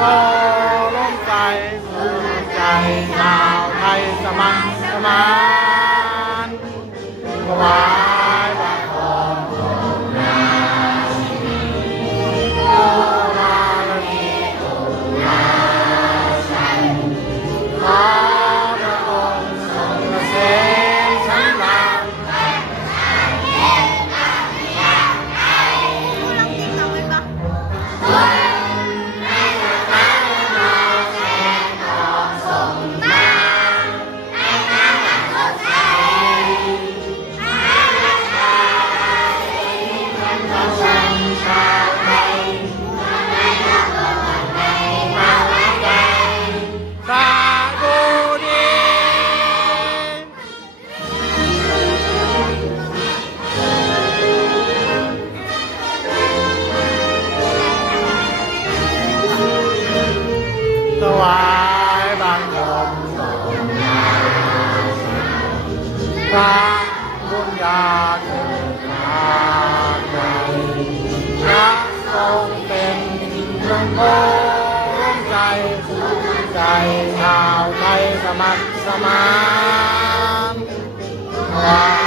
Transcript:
ก็ร่มใจภูมิใจชาวไทยสมัครสมานถวายบังคมนาขอพระองค์ทรงเกษมชั้นนางถวายบังคมทรงนาพระบุญญาเกิดมาใหญ่พระทรงเป็นเมืองโอ้ร่วมใจภูมิใจชาวไทยสมัครสมาน